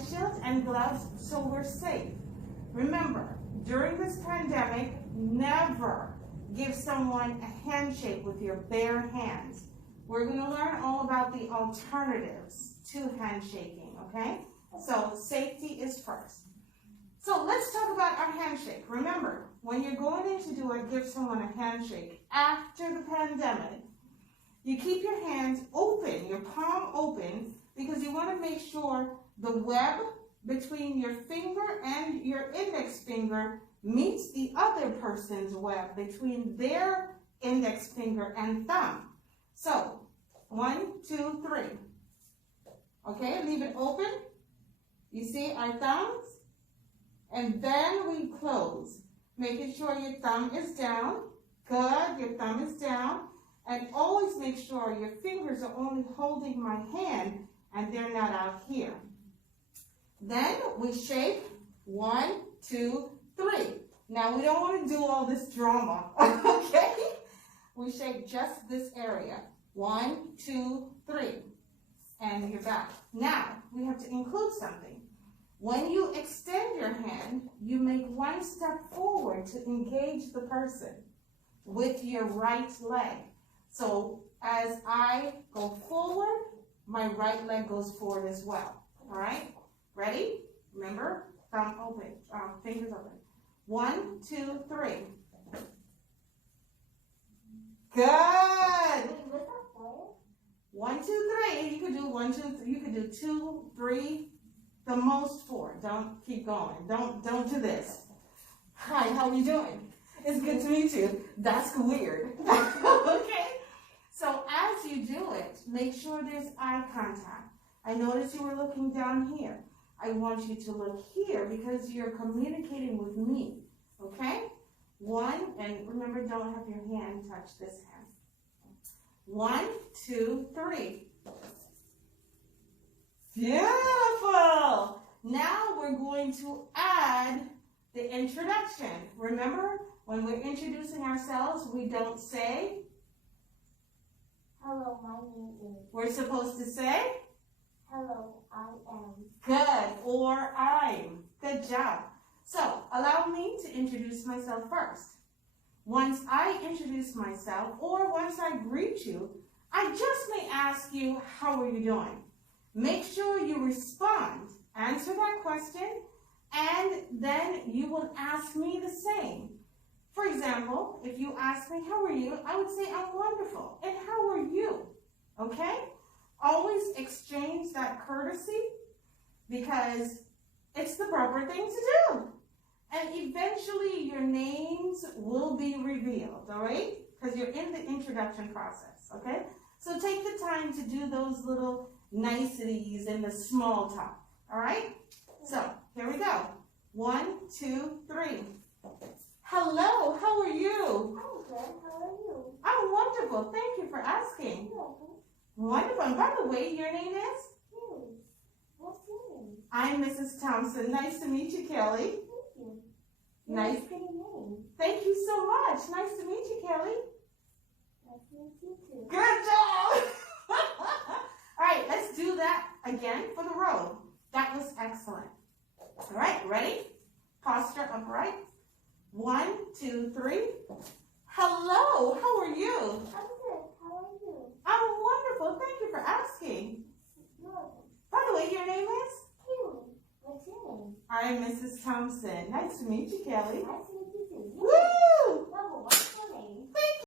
face shield and gloves so we're safe. Remember, during this pandemic, never give someone a handshake with your bare hands. We're going to learn all about the alternatives to handshaking, okay? So safety is first. So let's talk about our handshake. Remember, when you're going in to give someone a handshake after the pandemic, you keep your hands open, your palm open, because you want to make sure the web between your finger and your index finger meets the other person's web between their index finger and thumb. So, 1, 2, 3. Okay, leave it open. You see our thumbs? And then we close. Making sure your thumb is down. Good, your thumb is down. And always make sure your fingers are only holding my hand and they're not out here. Then we shake. 1, 2, 3. Now we don't want to do all this drama, okay? We shake just this area. 1, 2, 3. And you're back. Now, we have to include something. When you extend your hand, you make one step forward to engage the person with your right leg. So as I go forward, my right leg goes forward as well. All right? Ready? Remember, thumb open, fingers open. 1, 2, 3. Good. 1, 2, 3. You could do 1, 2, 3. You could do 2, 3, the most 4. Don't keep going. Don't do this. Hi, how are you doing? It's good to meet you. That's weird. Okay? So as you do it, make sure there's eye contact. I noticed you were looking down here. I want you to look here because you're communicating with me. Okay? 1, and remember, don't have your hand touch this hand. 1, 2, 3. Beautiful. Now we're going to add the introduction. Remember, when we're introducing ourselves, we don't say, hello, my name is. We're supposed to say, hello, I am. good, or I'm. Good job. So, allow me to introduce myself first. Once I introduce myself, or once I greet you, I just may ask you, how are you doing? Make sure you respond, answer that question, and then you will ask me the same. For example, if you ask me, how are you? I would say, I'm wonderful. And how are you? Okay? Always exchange that courtesy because it's the proper thing to do. And eventually your names will be revealed, all right? Because you're in the introduction process, okay? So take the time to do those little niceties in the small talk, all right? So here we go. 1, 2, 3. Hello, how are you? I'm good. How are you? I'm wonderful. Thank you for asking. You're welcome. Wonderful. And by the way, your name is? Kelly. What's your name? I'm Mrs. Thompson. Nice to meet you, Kelly. Thank you. You Nice. have a pretty name. Thank you so much. Nice to meet you, Kelly. Nice to meet you too. Good job. All right, let's do that again for the row. That was excellent. All right, ready? Posture upright. 1, 2, 3. Hello, how are you? I'm good. How are you? I'm wonderful. Thank you for asking. You're welcome. By the way, your name is? Kelly. What's your name? I'm Mrs. Thompson. Nice to meet you, Kelly. Nice to